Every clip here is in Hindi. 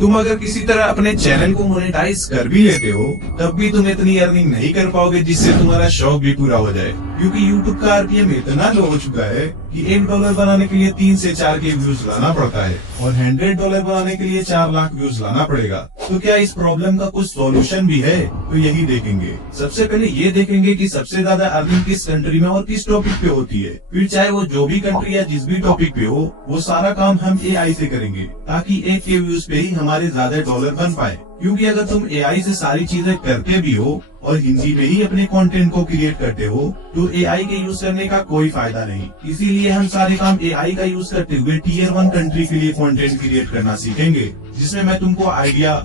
तुम अगर किसी तरह अपने चैनल को मोनेटाइज कर भी लेते हो तब भी तुम इतनी अर्निंग नहीं कर पाओगे जिससे तुम्हारा शौक भी पूरा हो जाए, क्योंकि YouTube का RPM इतना लो हो चुका है कि $1 बनाने के लिए 3 से 4 के व्यूज लाना पड़ता है और $100 बनाने के लिए 4 लाख व्यूज लाना पड़ेगा। तो क्या इस प्रॉब्लम का कुछ सॉल्यूशन भी है? तो यही देखेंगे। सबसे पहले ये देखेंगे कि सबसे ज्यादा अर्निंग किस कंट्री में और किस टॉपिक पे होती है। फिर चाहे वो जो भी कंट्री या जिस भी टॉपिक पे हो, वो सारा काम हम AI से करेंगे ताकि एक के व्यूज पे ही हमारे ज्यादा डॉलर बन पाए। क्योंकि अगर तुम AI से सारी चीजें करते भी हो और हिंदी में ही अपने कंटेंट को क्रिएट करते हो तो AI के यूज करने का कोई फायदा नहीं। इसीलिए हम सारे काम AI का यूज करते हुए Tier 1 कंट्री के लिए कंटेंट क्रिएट करना सीखेंगे, जिसमें मैं तुमको idea,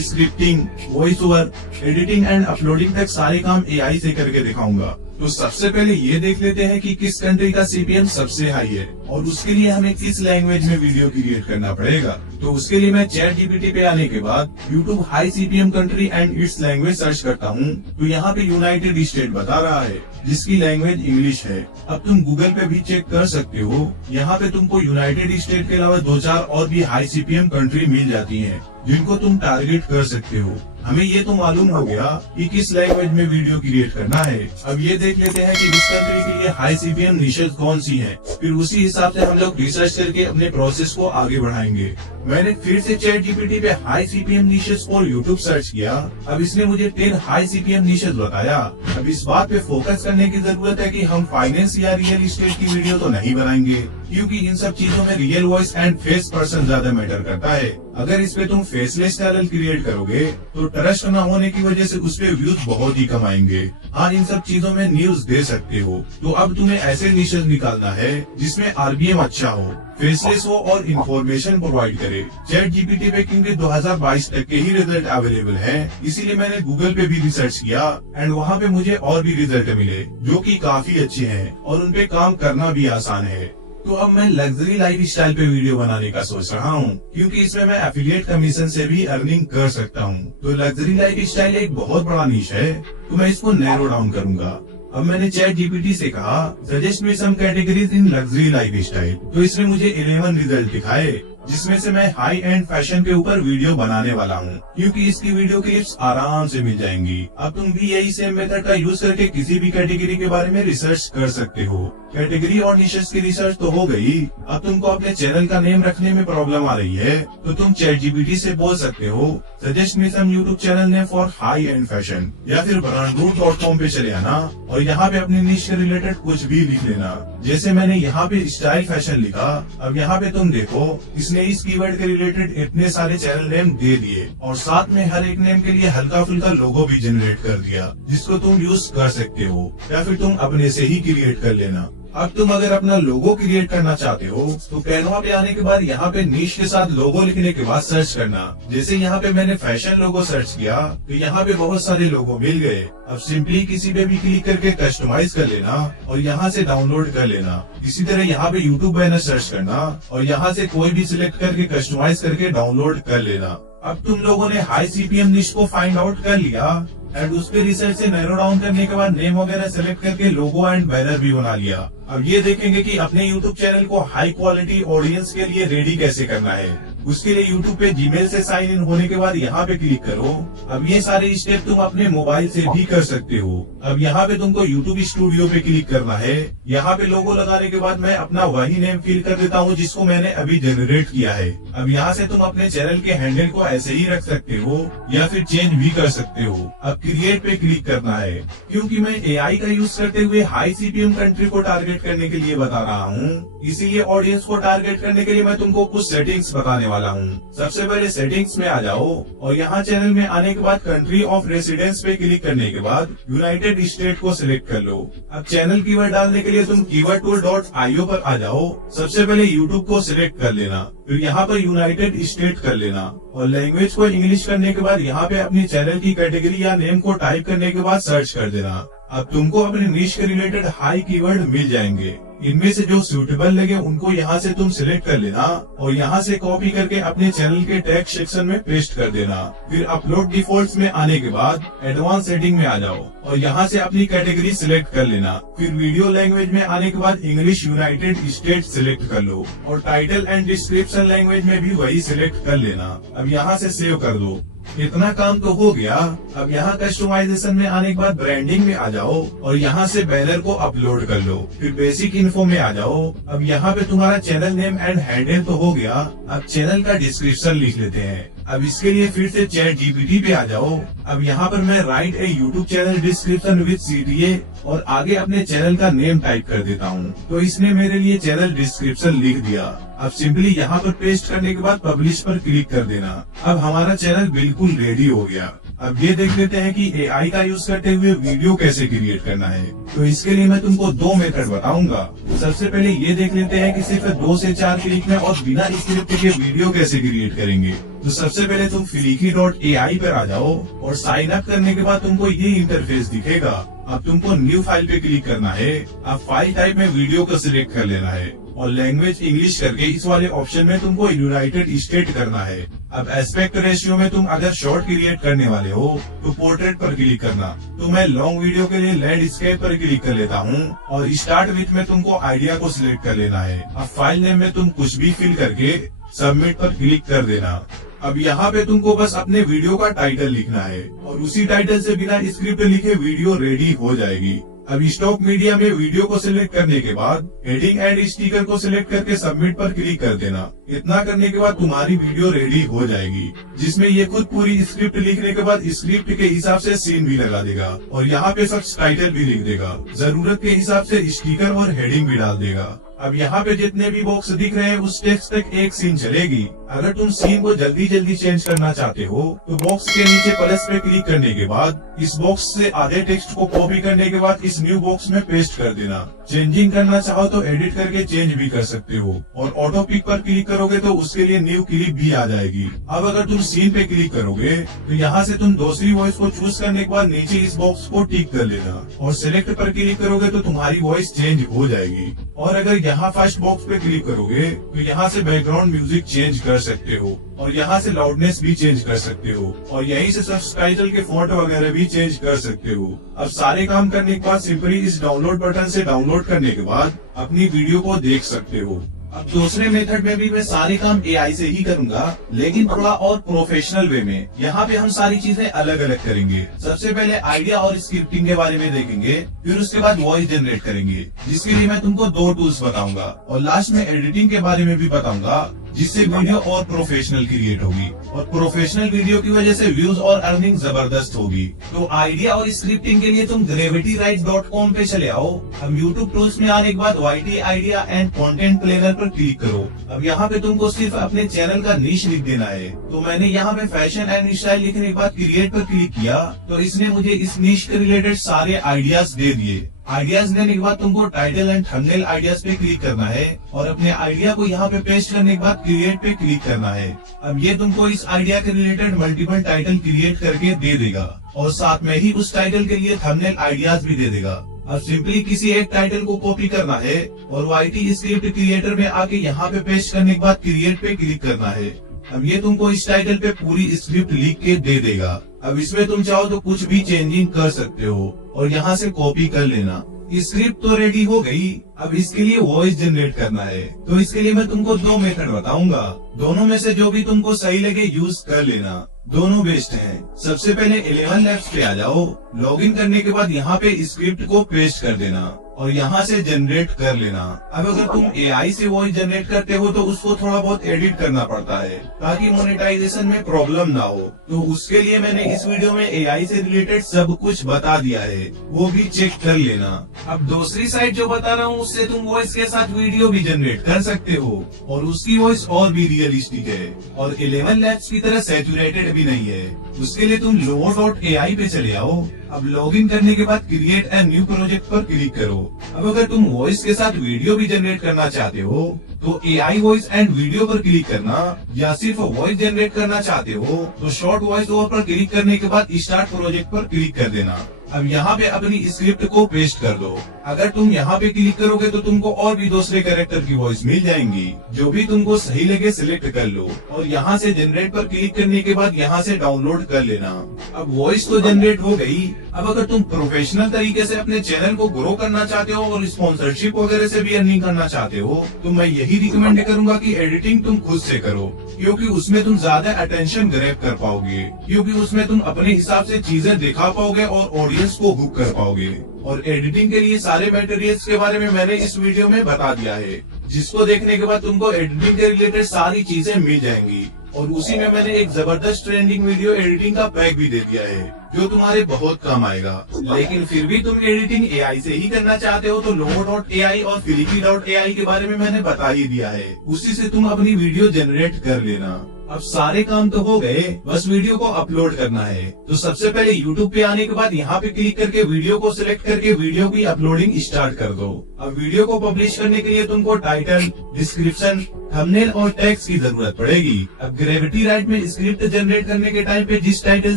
scripting, voice over, editing and uploading तक सारे काम AI से करके दिखाऊंगा। तो सबसे पहले ये देख लेते हैं कि किस कंट्री का CPM सबसे हाई है और उसके लिए हमें किस लैंग्वेज में वीडियो क्रिएट करना पड़ेगा। तो उसके लिए मैं ChatGPT पे आने के बाद YouTube high CPM country and it's language search करता हूँ तो यहाँ पे यूनाइटेड स्टेट बता रहा है, जिसकी लैंग्वेज इंग्लिश है। अब तुम गूगल पे भी चेक कर सकते हो, यहाँ पे तुमको यूनाइटेड स्टेट के अलावा 2-4 और भी हाई CPM कंट्री मिल जाती हैं, जिनको तुम टारगेट कर सकते हो। हमें ये तो मालूम हो गया कि किस लैंग्वेज में वीडियो क्रिएट करना है। अब ये देख लेते हैं कि इस कंट्री के लिए हाई CPM निशेज कौन सी है, फिर उसी हिसाब से हम लोग रिसर्च करके अपने प्रोसेस को आगे बढ़ाएंगे। मैंने फिर से ChatGPT पे high CPM niches for YouTube search किया। अब इसने मुझे 10 हाई CPM निशेज बताया। अब इस बात पे फोकस करने की जरूरत है कि हम फाइनेंस या रियल एस्टेट की वीडियो तो नहीं बनाएंगे, क्योंकि इन सब चीजों में real voice and face person ज्यादा मैटर करता है। अगर इस पे तुम फेसलेस चैनल क्रिएट करोगे तो ट्रस्ट न होने की वजह से उस पे व्यूज बहुत ही कम आएंगे। हाँ, इन सब चीजों में न्यूज दे सकते हो। तो अब तुम्हें ऐसे निशेज निकालना है जिसमें RPM अच्छा हो, फेसलेस हो और इन्फॉर्मेशन प्रोवाइड करे। ChatGPT पे क्योंकि 2022 तक के ही रिजल्ट अवेलेबल है, इसीलिए मैंने गूगल पे भी रिसर्च किया एंड वहाँ पे मुझे और भी रिजल्ट मिले जो कि काफी अच्छे हैं और उन पे काम करना भी आसान है। तो अब मैं लग्जरी लाइफ स्टाइल पे वीडियो बनाने का सोच रहा हूँ, क्योंकि इसमें मैं एफिलिएट कमीशन से भी अर्निंग कर सकता हूँ। तो लग्जरी लाइफ स्टाइल एक बहुत बड़ा नीश है, तो मैं इसको नैरो डाउन करूंगा। अब मैंने ChatGPT से कहा सजेस्ट मी सम कैटेगरीज इन लग्जरी लाइफ स्टाइल, तो इसने मुझे 11 रिजल्ट दिखाए, जिसमें से मैं हाई एंड फैशन के ऊपर वीडियो बनाने वाला हूँ, क्योंकि इसकी वीडियो क्लिप्स आराम से मिल जाएंगी। अब तुम भी यही सेम मेथड का यूज करके किसी भी कैटेगरी के बारे में रिसर्च कर सकते हो। कैटेगरी और निशेस की रिसर्च तो हो गई। अब तुमको अपने चैनल का नेम रखने में प्रॉब्लम आ रही है तो तुम ChatGPT से बोल सकते हो suggest me some YouTube channel name for high end fashion, या फिर brandroot.com पे चले आना और यहाँ पे अपनी निश से रिलेटेड कुछ भी लिख लेना। जैसे मैंने यहाँ पे स्टाइल फैशन लिखा। अब यहाँ पे तुम देखो इसने इस कीवर्ड के रिलेटेड इतने सारे चैनल नेम दे दिए और साथ में हर एक नेम के लिए हल्का फुल्का लोगो भी जनरेट कर दिया, जिसको तुम यूज कर सकते हो या फिर तुम अपने से ही क्रिएट कर लेना। अब तुम अगर अपना लोगो क्रिएट करना चाहते हो तो कैनवा पे आने के बाद यहाँ पे निश के साथ लोगो लिखने के बाद सर्च करना। जैसे यहाँ पे मैंने फैशन लोगो सर्च किया तो यहाँ पे बहुत सारे लोगो मिल गए। अब सिंपली किसी पे भी क्लिक करके कस्टमाइज कर लेना और यहाँ से डाउनलोड कर लेना। इसी तरह यहाँ पे यूट्यूब बैनर सर्च करना और यहाँ से कोई भी सिलेक्ट करके कस्टमाइज करके डाउनलोड कर लेना। अब तुम लोगों ने हाई CPM निश को फाइंड आउट कर लिया एंड उस पे रिसर्च से नैरो डाउन करने के बाद नेम वगैरह सेलेक्ट करके लोगो एंड बैनर भी बना लिया। अब ये देखेंगे कि अपने YouTube चैनल को हाई क्वालिटी ऑडियंस के लिए रेडी कैसे करना है। उसके लिए YouTube पे Gmail से साइन इन होने के बाद यहाँ पे क्लिक करो। अब ये सारे स्टेप तुम अपने मोबाइल से भी कर सकते हो। अब यहाँ पे तुमको YouTube स्टूडियो पे क्लिक करना है। यहाँ पे लोगो लगाने के बाद मैं अपना वही नेम फिल कर देता हूँ जिसको मैंने अभी जनरेट किया है। अब यहाँ से तुम अपने चैनल के हैंडल को ऐसे ही रख सकते हो या फिर चेंज भी कर सकते हो। अब क्रिएट पे क्लिक करना है। क्योंकि मैं AI का यूज करते हुए हाई CPM कंट्री को टारगेट करने के लिए बता रहा हूँ, इसीलिए ऑडियंस को टारगेट करने के लिए मैं तुमको कुछ सेटिंग्स बताने वाला हूँ। सबसे पहले सेटिंग्स में आ जाओ और यहाँ चैनल में आने के बाद कंट्री ऑफ रेसिडेंस पे क्लिक करने के बाद यूनाइटेड स्टेट को सिलेक्ट कर लो। अब चैनल कीवर्ड डालने के लिए तुम keywordtool.io पर आ जाओ। सबसे पहले यूट्यूब को सिलेक्ट कर लेना, फिर यहाँ पर यूनाइटेड स्टेट कर लेना और लैंग्वेज को इंग्लिश करने के बाद यहाँ पे अपनी चैनल की कैटेगरी या नेम को टाइप करने के बाद सर्च कर देना। अब तुमको अपने निश के रिलेटेड हाई कीवर्ड मिल जाएंगे। इनमें से जो सूटेबल लगे उनको यहाँ से तुम सिलेक्ट कर लेना और यहाँ से कॉपी करके अपने चैनल के टैग सेक्शन में पेस्ट कर देना। फिर अपलोड डिफॉल्ट्स में आने के बाद एडवांस सेटिंग में आ जाओ और यहाँ से अपनी कैटेगरी सिलेक्ट कर लेना। फिर वीडियो लैंग्वेज में आने के बाद इंग्लिश यूनाइटेड स्टेट सिलेक्ट कर लो और टाइटल एंड डिस्क्रिप्शन लैंग्वेज में भी वही सिलेक्ट कर लेना। अब यहाँ से सेव कर दो। इतना काम तो हो गया। अब यहाँ कस्टमाइजेशन में आने के बाद ब्रांडिंग में आ जाओ और यहाँ से बैनर को अपलोड कर लो। फिर बेसिक इन्फो में आ जाओ। अब यहाँ पे तुम्हारा चैनल नेम एंड हैंडल तो हो गया। अब चैनल का डिस्क्रिप्शन लिख लेते हैं। अब इसके लिए फिर से ChatGPT पे आ जाओ। अब यहाँ पर मैं right A YouTube channel description with CTA और आगे अपने चैनल का नेम टाइप कर देता हूँ। तो इसने मेरे लिए चैनल डिस्क्रिप्शन लिख दिया। अब सिंपली यहाँ पर पेस्ट करने के बाद पब्लिश पर क्लिक कर देना। अब हमारा चैनल बिल्कुल रेडी हो गया। अब ये देख लेते हैं कि AI का यूज करते हुए वीडियो कैसे क्रिएट करना है। तो इसके लिए मैं तुमको 2 मेथड बताऊंगा। सबसे पहले ये देख लेते हैं कि सिर्फ 2 से 4 क्लिक में और बिना स्क्रिप्ट के वीडियो कैसे क्रिएट करेंगे। तो सबसे पहले तुम Flickr.ai पर आ जाओ और साइन अप करने के बाद तुमको ये इंटरफेस दिखेगा। अब तुमको न्यू फाइल पे क्लिक करना है। अब फाइल टाइप में वीडियो को सिलेक्ट कर लेना है और लैंग्वेज इंग्लिश करके इस वाले ऑप्शन में तुमको यूनाइटेड स्टेट करना है। अब एस्पेक्ट रेशियो में तुम अगर शॉर्ट क्रिएट करने वाले हो तो पोर्ट्रेट पर क्लिक करना। तो मैं लॉन्ग वीडियो के लिए लैंडस्केप पर क्लिक कर लेता हूँ और स्टार्ट विथ में तुमको आइडिया को सिलेक्ट कर लेना है। अब फाइल नेम में तुम कुछ भी फिल करके सबमिट पर क्लिक कर देना। अब यहाँ पे तुमको बस अपने वीडियो का टाइटल लिखना है और उसी टाइटल से बिना स्क्रिप्ट लिखे वीडियो रेडी हो जाएगी। अब स्टॉक मीडिया में वीडियो को सिलेक्ट करने के बाद हेडिंग एंड स्टिकर को सिलेक्ट करके सबमिट पर क्लिक कर देना। इतना करने के बाद तुम्हारी वीडियो रेडी हो जाएगी, जिसमें ये खुद पूरी स्क्रिप्ट लिखने के बाद स्क्रिप्ट के हिसाब से सीन भी लगा देगा और यहाँ पे सब टाइटल भी लिख देगा। जरूरत के हिसाब से स्टिकर और हेडिंग भी डाल देगा। अब यहाँ पे जितने भी बॉक्स दिख रहे हैं उस टेक्स्ट तक एक सीन चलेगी। अगर तुम सीन को जल्दी जल्दी चेंज करना चाहते हो तो बॉक्स के नीचे प्लस पे क्लिक करने के बाद इस बॉक्स से आधे टेक्स्ट को कॉपी करने के बाद इस न्यू बॉक्स में पेस्ट कर देना। चेंजिंग करना चाहो तो एडिट करके चेंज भी कर सकते हो और ऑटो पिक पर क्लिक करोगे तो उसके लिए न्यू क्लिप भी आ जाएगी। अब अगर तुम सीन पे क्लिक करोगे तो यहाँ से तुम दूसरी वॉइस को चूज करने के बाद नीचे इस बॉक्स को टिक कर लेना और सिलेक्ट पर क्लिक करोगे तो तुम्हारी वॉइस चेंज हो जाएगी। और अगर यहाँ फर्स्ट बॉक्स पे क्लिक करोगे तो यहाँ से बैकग्राउंड म्यूजिक चेंज कर सकते हो और यहाँ से लाउडनेस भी चेंज कर सकते हो और यहीं से सबटाइटल के फॉन्ट वगैरह भी चेंज कर सकते हो। अब सारे काम करने के बाद सिंपली इस डाउनलोड बटन से डाउनलोड करने के बाद अपनी वीडियो को देख सकते हो। अब दूसरे मेथड में भी मैं सारे काम AI से ही करूंगा, लेकिन थोड़ा और प्रोफेशनल वे में। यहाँ पे हम सारी चीजें अलग अलग करेंगे। सबसे पहले आइडिया और स्क्रिप्टिंग के बारे में देखेंगे, फिर उसके बाद वॉइस जनरेट करेंगे, जिसके लिए मैं तुमको 2 टूल्स बताऊंगा और लास्ट में एडिटिंग के बारे में भी बताऊंगा, जिससे वीडियो और प्रोफेशनल क्रिएट होगी और प्रोफेशनल वीडियो की वजह से व्यूज और अर्निंग जबरदस्त होगी। तो आइडिया और स्क्रिप्टिंग के लिए तुम gravitywrite.com पे चले आओ। अब YouTube टूल्स में आने के बाद YT idea and content planner पर क्लिक करो। अब यहाँ पे तुमको सिर्फ अपने चैनल का नीश लिख देना है। तो मैंने यहाँ पे फैशन एंड स्टाइल लिखने के बाद क्रिएट पर क्लिक किया तो इसने मुझे इस नीश के रिलेटेड सारे आइडियाज दे दिए। आइडियाज देने के बाद तुमको टाइटल एंड थंबनेल आइडियाज पे क्लिक करना है और अपने आइडिया को यहाँ पे पेस्ट करने के बाद क्रिएट पे क्लिक करना है। अब ये तुमको इस आइडिया के रिलेटेड मल्टीपल टाइटल क्रिएट करके दे देगा और साथ में ही उस टाइटल के लिए थंबनेल आइडियाज भी दे देगा। अब सिंपली किसी एक टाइटल को कॉपी करना है और YT स्क्रिप्ट क्रिएटर में आके यहाँ पे पेस्ट करने के बाद क्रिएट पे क्लिक करना है। अब ये तुमको इस टाइटल पे पूरी स्क्रिप्ट लिख के दे देगा। अब इसमें तुम चाहो तो कुछ भी चेंजिंग कर सकते हो और यहाँ से कॉपी कर लेना। स्क्रिप्ट तो रेडी हो गई। अब इसके लिए वॉइस जनरेट करना है। तो इसके लिए मैं तुमको 2 मेथड बताऊंगा, दोनों में से जो भी तुमको सही लगे यूज कर लेना, दोनों बेस्ट हैं। सबसे पहले 11 Labs पे आ जाओ। लॉगिन करने के बाद यहाँ पे स्क्रिप्ट को पेस्ट कर देना और यहाँ से जनरेट कर लेना। अब अगर तुम AI से वॉइस जनरेट करते हो तो उसको थोड़ा बहुत एडिट करना पड़ता है ताकि मोनेटाइजेशन में प्रॉब्लम ना हो। तो उसके लिए मैंने इस वीडियो में AI से रिलेटेड सब कुछ बता दिया है, वो भी चेक कर लेना। अब दूसरी साइड जो बता रहा हूँ उससे तुम वॉइस के साथ वीडियो भी जनरेट कर सकते हो और उसकी वॉइस और भी रियलिस्टिक है और 11 Labs की तरह सैचुरेटेड भी नहीं है। उसके लिए तुम logo.ai पे चले आओ। अब लॉगिन करने के बाद क्रिएट ए न्यू प्रोजेक्ट पर क्लिक करो। अब अगर तुम वॉइस के साथ वीडियो भी जनरेट करना चाहते हो तो AI वॉइस एंड वीडियो पर क्लिक करना, या सिर्फ वॉइस जनरेट करना चाहते हो तो शॉर्ट वॉइस ओवर पर क्लिक करने के बाद स्टार्ट प्रोजेक्ट पर क्लिक कर देना। अब यहाँ पे अपनी स्क्रिप्ट को पेस्ट कर दो। अगर तुम यहाँ पे क्लिक करोगे तो तुमको और भी दूसरे कैरेक्टर की वॉइस मिल जाएंगी, जो भी तुमको सही लगे सिलेक्ट कर लो और यहाँ से जनरेट पर क्लिक करने के बाद यहाँ से डाउनलोड कर लेना। अब वॉइस तो जनरेट हो गई। अब अगर तुम प्रोफेशनल तरीके से अपने चैनल को ग्रो करना चाहते हो और स्पॉन्सरशिप वगैरह से भी अर्निंग करना चाहते हो तो मैं यही रिकमेंड करूंगा कि एडिटिंग तुम खुद से करो, क्योंकि उसमें तुम ज्यादा अटेंशन ग्रैब कर पाओगे, क्योंकि उसमें तुम अपने हिसाब से चीजें दिखा पाओगे और ऑडियंस को हुक कर पाओगे। और एडिटिंग के लिए सारे मटेरियल्स के बारे में मैंने इस वीडियो में बता दिया है, जिसको देखने के बाद तुमको एडिटिंग के रिलेटेड सारी चीजें मिल जाएंगी। और उसी में मैंने एक जबरदस्त ट्रेंडिंग वीडियो एडिटिंग का पैक भी दे दिया है, जो तुम्हारे बहुत काम आएगा। लेकिन फिर भी तुम एडिटिंग एआई से ही करना चाहते हो तो logo.ai और flicky.ai के बारे में मैंने बता ही दिया है, उसी से तुम अपनी वीडियो जनरेट कर लेना। अब सारे काम तो हो गए, बस वीडियो को अपलोड करना है। तो सबसे पहले YouTube पे आने के बाद यहाँ पे क्लिक करके वीडियो को सिलेक्ट करके वीडियो की अपलोडिंग स्टार्ट कर दो। अब वीडियो को पब्लिश करने के लिए तुमको टाइटल, डिस्क्रिप्शन, थंबनेल और टैग्स की जरूरत पड़ेगी। अब ग्रेविटी राइट में स्क्रिप्ट जनरेट करने के टाइम पे जिस टाइटल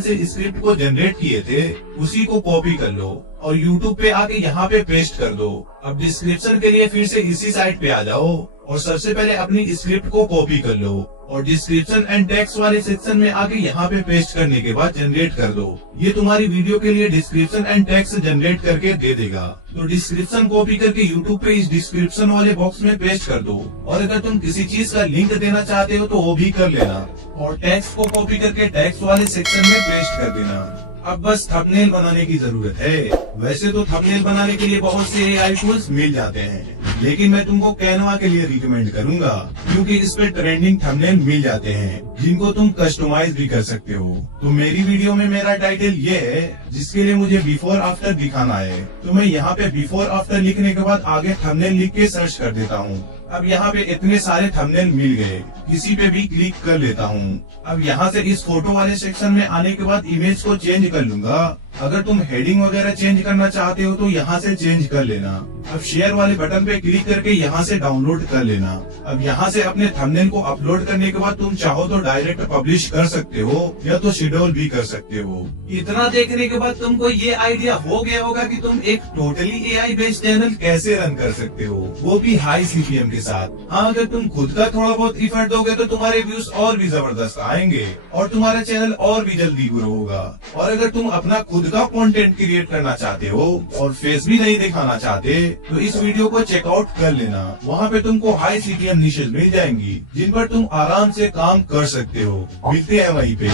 से स्क्रिप्ट को जनरेट किए थे उसी को कॉपी कर लो और YouTube पे आके यहाँ पे पेस्ट कर दो। अब डिस्क्रिप्शन के लिए फिर से इसी साइट पे आ जाओ और सबसे पहले अपनी स्क्रिप्ट को कॉपी कर लो और डिस्क्रिप्शन एंड टेक्स्ट वाले सेक्शन में आके यहाँ पे पेस्ट करने के बाद जनरेट कर दो। ये तुम्हारी वीडियो के लिए डिस्क्रिप्शन एंड टेक्स्ट जनरेट करके दे देगा। तो डिस्क्रिप्शन कॉपी करके YouTube पे इस डिस्क्रिप्शन वाले बॉक्स में पेस्ट कर दो और अगर तुम किसी चीज का लिंक देना चाहते हो तो वो भी कर लेना और टेक्स्ट को कॉपी करके टेक्स्ट वाले सेक्शन में पेस्ट कर देना। अब बस थंबनेल बनाने की जरूरत है। वैसे तो थंबनेल बनाने के लिए बहुत से एआई टूल्स मिल जाते हैं, लेकिन मैं तुमको कैनवा के लिए रिकमेंड करूंगा, क्योंकि इस पे ट्रेंडिंग थंबनेल मिल जाते हैं जिनको तुम कस्टमाइज भी कर सकते हो। तो मेरी वीडियो में मेरा टाइटल ये है जिसके लिए मुझे बिफोर आफ्टर दिखाना है, तो मैं यहाँ पे बिफोर आफ्टर लिखने के बाद आगे थंबनेल लिख के सर्च कर देता हूँ। अब यहाँ पे इतने सारे थंबनेल मिल गए, किसी पे भी क्लिक कर लेता हूँ। अब यहाँ से इस फोटो वाले सेक्शन में आने के बाद इमेज को चेंज कर लूंगा। अगर तुम हेडिंग वगैरह चेंज करना चाहते हो तो यहाँ से चेंज कर लेना। अब शेयर वाले बटन पे क्लिक करके यहाँ से डाउनलोड कर लेना। अब यहाँ से अपने थंबनेल को अपलोड करने के बाद तुम चाहो तो डायरेक्ट पब्लिश कर सकते हो या तो शेड्यूल भी कर सकते हो। इतना देखने के बाद तुमको ये आइडिया हो गया होगा कि तुम एक टोटली एआई बेस्ड चैनल कैसे रन कर सकते हो, वो भी हाई सीपीएम के साथ। हाँ, अगर तुम खुद का थोड़ा बहुत इफर्ट दोगे तो तुम्हारे व्यूज और भी जबरदस्त आएंगे और तुम्हारा चैनल और भी जल्दी ग्रो होगा। और अगर तुम अपना खुद का कंटेंट क्रिएट करना चाहते हो और फेस भी नहीं दिखाना चाहते तो इस वीडियो को चेकआउट कर लेना। वहाँ पे तुमको हाई सीपीएम निशेज मिल जाएंगी जिन पर तुम आराम से काम कर सकते हो। मिलते हैं वहीं पे।